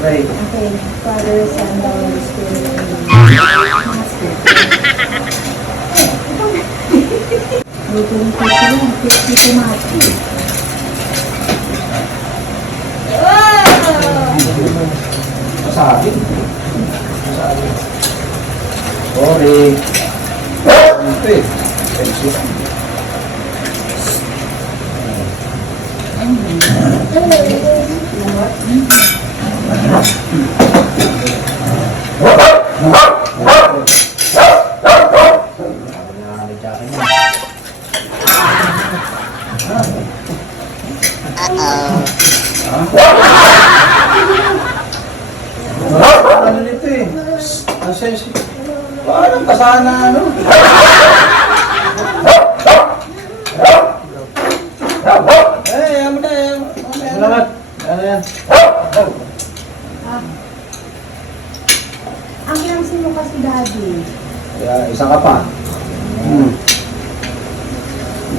Pray. Okay, Father, Son, Holy Spirit. Lutong ko siya, Tito Mati. Masabi. Masabi. Sorry. Okay. Thank you. Ano nito eh? Ang sensitive. Parang kasana ano? Ayaw mo na yan. Salamat. Ano yan? Ang pinangsin mo kasi, Daddy. Kaya isa ka pa.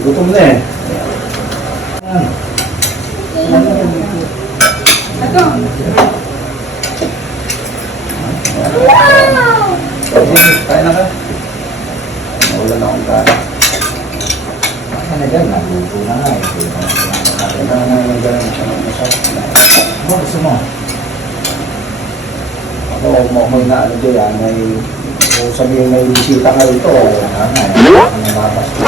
Gutom na eh. Ito. Kaya na ka? Nawala na akong kaya. Kaya na dyan, naluto na nga eh. Kaya na nga yung gano'n siya ng masarap. Ano gusto mo? Ako, mo na ano dyan, may... Kung sabihin may bisita ka rito, wala nga eh. Ang nababas ko.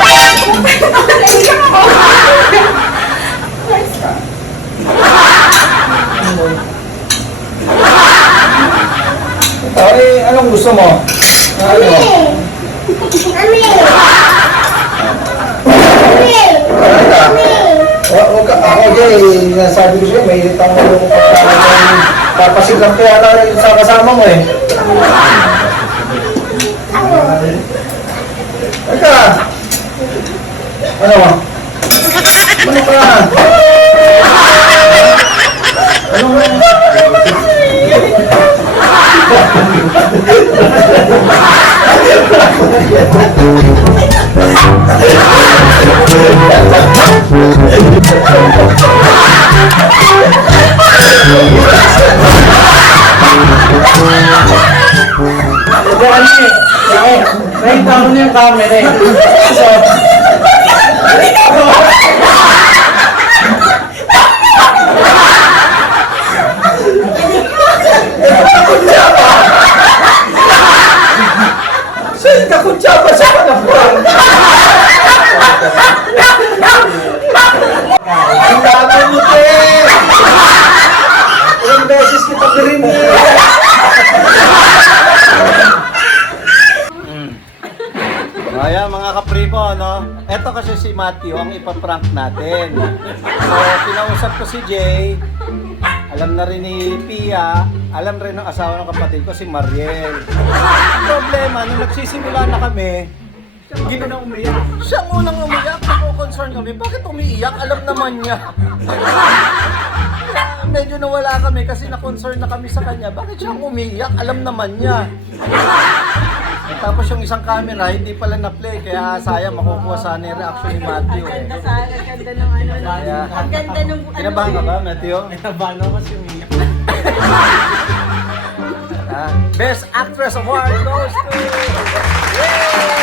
Eh, anong gusto mo? Ano? Huwag ka, ako dyan, nasabi ko siya, may iritang ulo ko papasiglang kaya na rin sa kasama mo eh. Teka! Ano mo? Ano ka? Ano mo? Nakita mo na yung camera eh. So, saan ka kutsapa sa panapuan? Ang dami mo eh! Ilang beses kita pirinig. Ayan mga kapripo, no? Ito kasi si Matthew ang ipaprank natin. So, kinausap ko si Jay. Alam na rin ni Pia. Alam rin ng asawa ng kapatid ko, si Mariel. Ang problema, nung nagsisimula na kami, hindi na umiyak. Siya unang umiyak. Ako-concern kami. Bakit umiiyak? Alam naman niya. Medyo nawala kami kasi na-concern na kami sa kanya. Bakit siya umiiyak? Alam naman niya. Tapos yung isang camera, hindi pala na-play. Kaya sayang, makukuha sana yung reaction ni Matthew. Ang ganda ng ano. Ang ganda ng... Kinabahan ka ba, Matthew? Kinabahan ako kasi umiyak. Best Actress Award goes to... Yay!